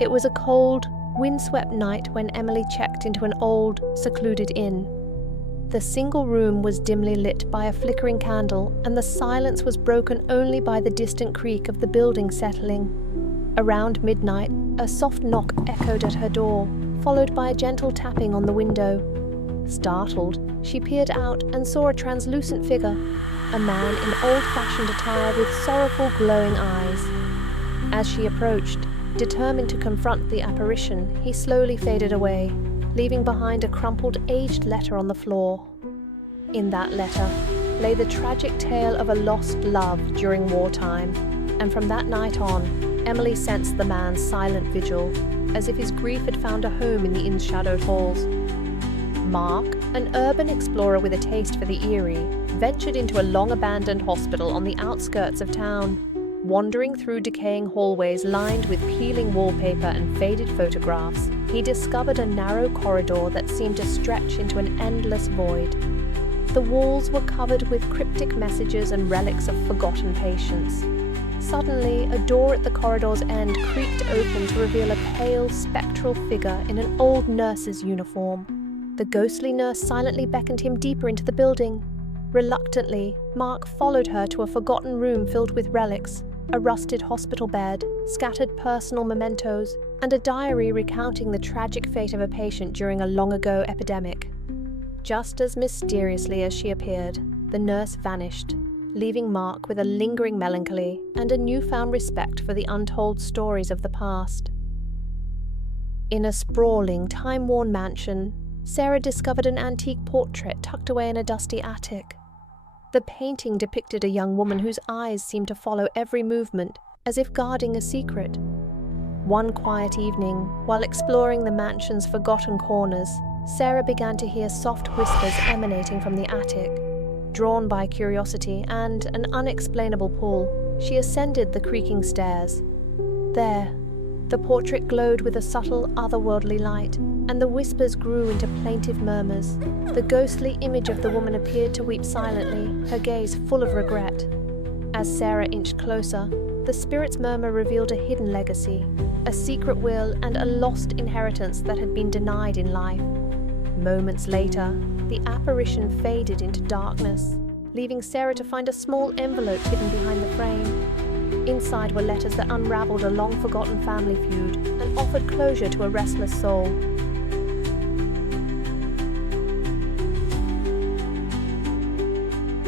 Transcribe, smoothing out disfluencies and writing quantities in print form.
It was a cold, windswept night when Emily checked into an old, secluded inn. The single room was dimly lit by a flickering candle, and the silence was broken only by the distant creak of the building settling. Around midnight, a soft knock echoed at her door, followed by a gentle tapping on the window. Startled, she peered out and saw a translucent figure, a man in old-fashioned attire with sorrowful, glowing eyes. As she approached, determined to confront the apparition, he slowly faded away, leaving behind a crumpled, aged letter on the floor. In that letter lay the tragic tale of a lost love during wartime, and from that night on, Emily sensed the man's silent vigil, as if his grief had found a home in the inn's shadowed halls. Mark, an urban explorer with a taste for the eerie, ventured into a long-abandoned hospital on the outskirts of town. Wandering through decaying hallways lined with peeling wallpaper and faded photographs, he discovered a narrow corridor that seemed to stretch into an endless void. The walls were covered with cryptic messages and relics of forgotten patients. Suddenly, a door at the corridor's end creaked open to reveal a pale, spectral figure in an old nurse's uniform. The ghostly nurse silently beckoned him deeper into the building. Reluctantly, Mark followed her to a forgotten room filled with relics, a rusted hospital bed, scattered personal mementos, and a diary recounting the tragic fate of a patient during a long-ago epidemic. Just as mysteriously as she appeared, the nurse vanished, leaving Mark with a lingering melancholy and a newfound respect for the untold stories of the past. In a sprawling, time-worn mansion, Sarah discovered an antique portrait tucked away in a dusty attic. The painting depicted a young woman whose eyes seemed to follow every movement, as if guarding a secret. One quiet evening, while exploring the mansion's forgotten corners, Sarah began to hear soft whispers emanating from the attic. Drawn by curiosity and an unexplainable pull, she ascended the creaking stairs. There, the portrait glowed with a subtle, otherworldly light, and the whispers grew into plaintive murmurs. The ghostly image of the woman appeared to weep silently, her gaze full of regret. As Sarah inched closer, the spirit's murmur revealed a hidden legacy, a secret will and a lost inheritance that had been denied in life. Moments later, the apparition faded into darkness, leaving Sarah to find a small envelope hidden behind the frame. Inside were letters that unraveled a long-forgotten family feud and offered closure to a restless soul.